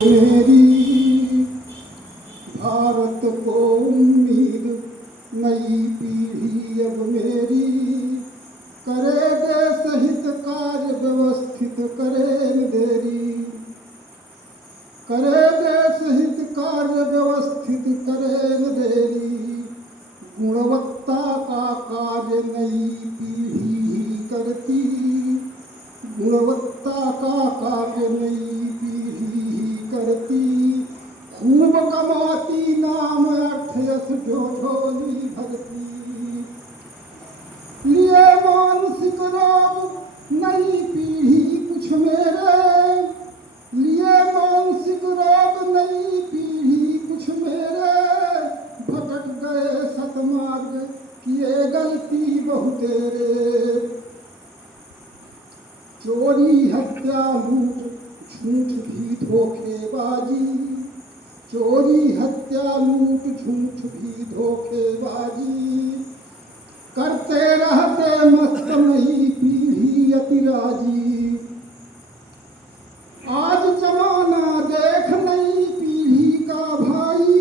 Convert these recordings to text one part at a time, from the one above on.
मेरी भारत को उम्मीद नई पीढ़ी अब मेरी करे देश हित कार्य व्यवस्थित करे देरी करे देश हित कार्य व्यवस्थित करे देरी गुणवत्ता का कार्य नई पीढ़ी ही करती गुणवत्ता का कार्य नई करती खूब कमाती नाम अर्थ यश जो झोली भरती लिए मानसिक रोग नई पीढ़ी कुछ मेरे लिए मानसिक रोग नई पीढ़ी कुछ मेरे भटक गए सतमार्ग किए गलती बहु तेरे चोरी हत्या लूट झूठ भी धोखेबाजी चोरी हत्या लूट झूठ भी धोखेबाजी करते रहते मस्त नई पीढ़ी अतिराजी आज जमाना देख नई पीढ़ी का भाई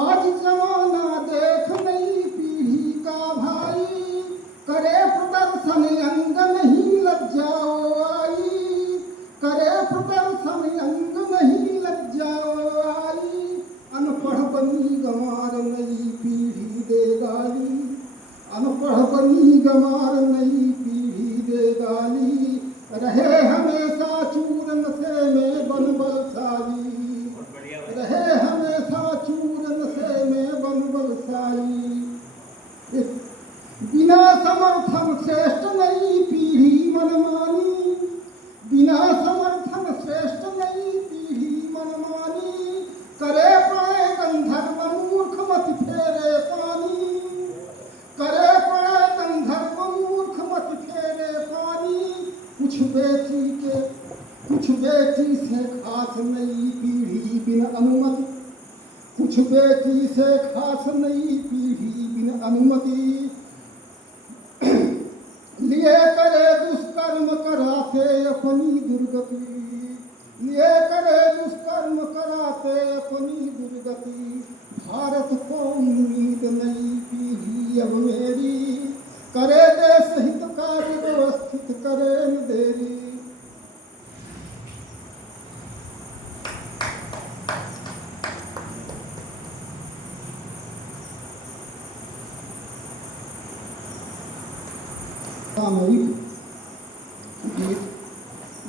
आज जमाना देख नई पीढ़ी का भाई करे प्रदर्शन अंग नहीं लज्जाओ करे प्रदर्शन अंग नहीं लज्जाओ आई अनपढ़ बनी गंवार नई पीढ़ी दे गाली अनपढ़ बनी गंवार नई पीढ़ी दे गाली रहे हमेशा चूर नशे में बन बलशाली रहे हमेशा चूर नशे में बन बलशाली बिना समर्थन श्रेष्ठ नई पीढ़ी मनमानी बिना समर्थन श्रेष्ठ नई पीढ़ी मनमानी करे पड़े गंधर्व मूर्ख मत फेरे पानी करे पड़े गंधर्व मूर्ख मत फेरे पानी कुछ बेटी से खास नई पीढ़ी बिन अनुमति कुछ बेटी से खास नई पीढ़ी बिन अनुमति लिए करे दुष्कर्म कराते अपनी दुर्गति लिए करे दुष्कर्म कराते अपनी दुर्गति भारत को उम्मीद नई पीढ़ी अब मेरी करे देश हित कार्य व्यवस्थित करे देरी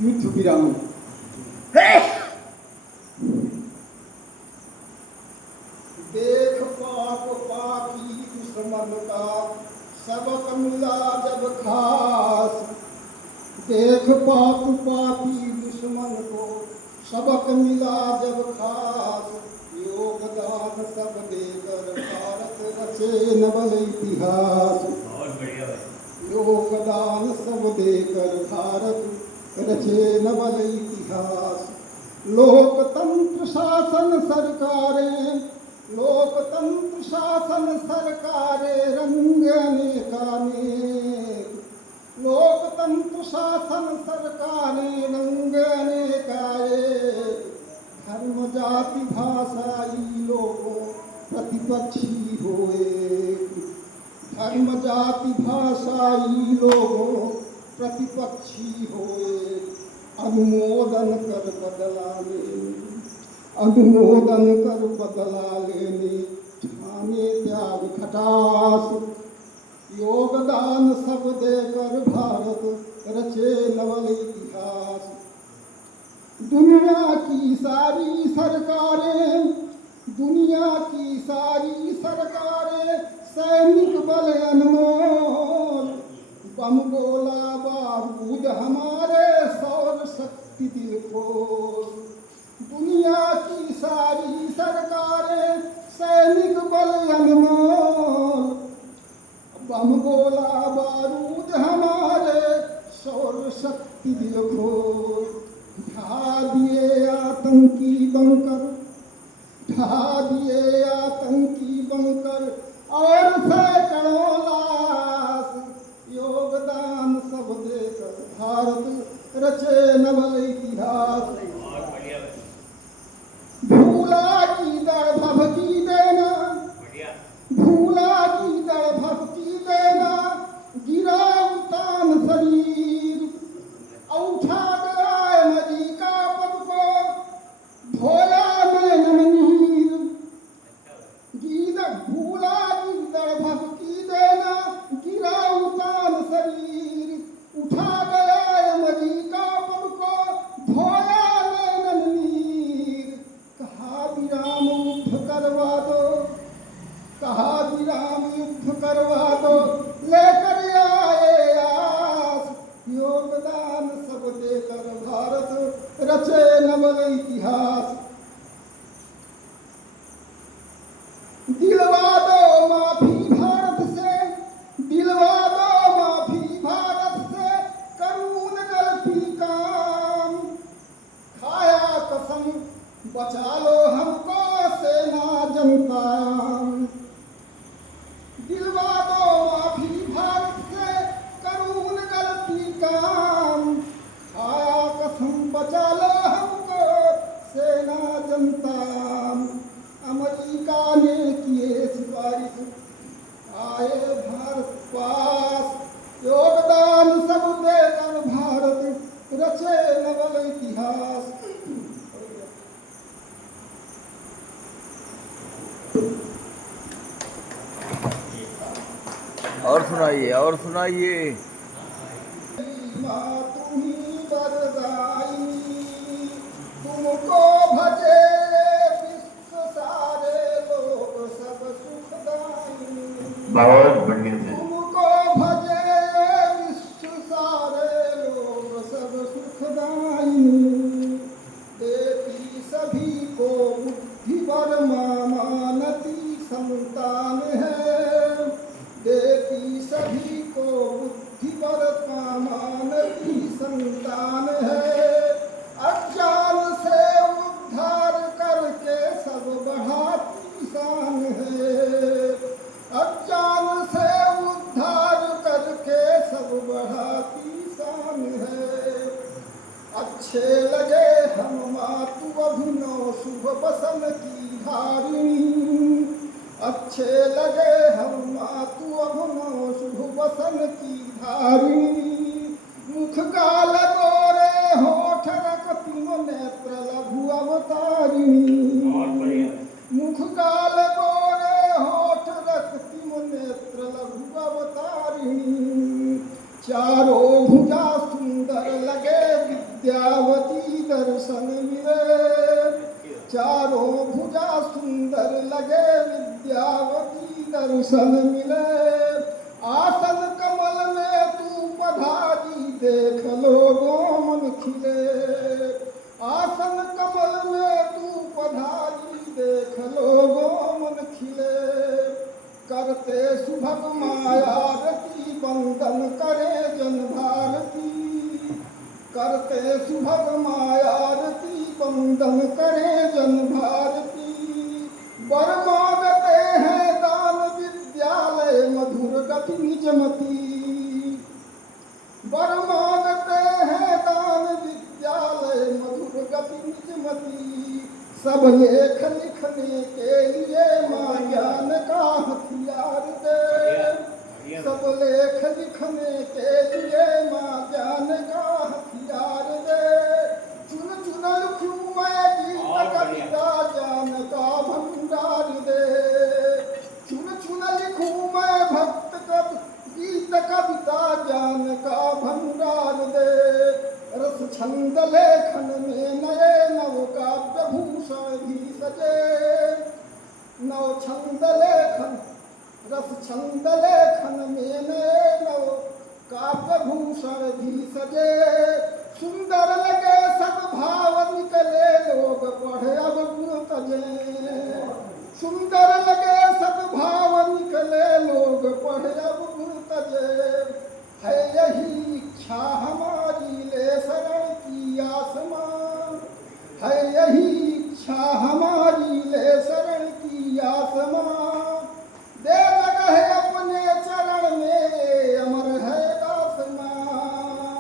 युद्ध विराम देख पाप पापी दुश्मन का सबक मिला जब खास देख पाप पापी दुश्मन को सबक मिला जब खास योगदान सब देकर भारत रचे नवल इतिहास योगदान सब देकर भारत रचे नवल इतिहास लोकतंत्र शासन सरकारें रंग अनेकानेक लोकतंत्र शासन सरकारें रंग अनेकानेक धर्म जाति भाषाई लोगों प्रतिपक्षी होए धर्म जाति भाषाई लोगों प्रतिपक्षी होए अनुमोदन कर बदला लेने ठाने त्याग खटास योगदान सब देकर भारत रचे नवल इतिहास दुनिया की सारी सरकारें सैनिक बल अनमोल बम गोला बारूद हमारे सौर शक्ति दिल खोल दुनिया की सारी सरकारें सैनिक बल अनमोल बम गोला बारूद हमारे सौर शक्ति दिल खोल ढा दिए आतंकी बंकर और सैकड़ों लाश योगदान सब देकर भारत रचे नवल इतिहास इतिहास। दिलवा दो माफी भारत से, दिलवा दो माफी भारत से, करूं न गलती काम। खाया कसम बचा लो हमको सेना जनता। दिलवा दो माफी भारत से, करूं न गलती काम। खाया कसम बचा लो हमको सेना जनता। अमेरिका ने किए सिफारिश, आए भारत पास। योगदान सब देकर भारत रचे नवल इतिहास। और सुनाइए, और सुनाइए। माँ तुम्ही वरदायिनी, तुमको भजे विश्व सारे लोग सब सुखदायिनी। बहुत बढ़िया से। तुमको भजे विश्व सारे लोग सब सुखदायिनी। देती सभी को बुद्धि वर्मा मानती संतान है। देती सभी को बुद्धि वर्मा मानती संतान है। अज्ञान से उद्धार करके सब बढ़ाती शान है। अज्ञान से उद्धार करके सब बढ़ाती शान है। अच्छे लगे हम मातु अभिनव शुभ बसन की धारिणी। अच्छे लगे हम मातु अभिनव शुभ बसन की धारिणी। मुख गाल गोरे होठ रखती नेत्र लघु अवतारिणी। मुख गाल गोरे होठ रखती नेत्र लघु अवतारिणी। चारों भुजा सुंदर लगे विद्यावती दर्शन मिले। चारों भुजा सुंदर लगे विद्यावती दर्शन मिले। आसन कमल में तू पधारी देख लोगों मन खिले। आसन कमल में तू पधारी देख लोगों मन खिले। करते सुभग मायारती वंदन करे जन भारती। करते सुभग मायारती वंदन करे जन भारती। वर मांगते हैं दान विद्यालय मधुर गति निजमती। वर मांगते हैं दान विद्यालय मधुर गति निजमती। सब लेख लिखने के लिए माँ ज्ञान का हथियार दे। सब लेख लिखने के लिए माँ ज्ञान का हथियार दे। चुन चुन लिखूं मैं गीत कविता ज्ञान का भंडार दे। चुन चुन लिखूं मैं भक्त गीत कविता ज्ञान का भंडार दे। रस छंद लेखन में नए नव काव्य भूषण भी सजे। नव छंद लेखन रस छंद लेखन में नए नव काव्य भूषण भी सजे। सुंदर लगे सद्भाव निकले लोग पढ़े अब गुण तजे। सुंदर लगे सद्भाव निकले लोग पढ़े अब गुण तजे। है यही इच्छा हमारी ले शरण की आसमां। है यही इच्छा हमारी ले शरण की आसमां। दे जगह अपने चरण में अमर है दासमां।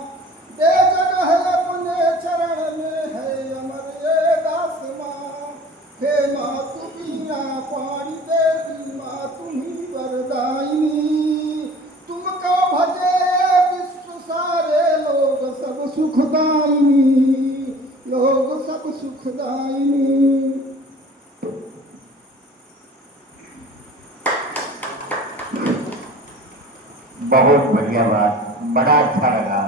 दे जगह अपने चरण में है अमर ये दासमां। हे माँ तू बिना पानी देती माँ तुम्ही वरदायिनी। तुमको भजे विश्व सारे लोग सब सुखदायिनी। लोग सब सुखदायिनी। बहुत बढ़िया बात, बड़ा अच्छा लगा।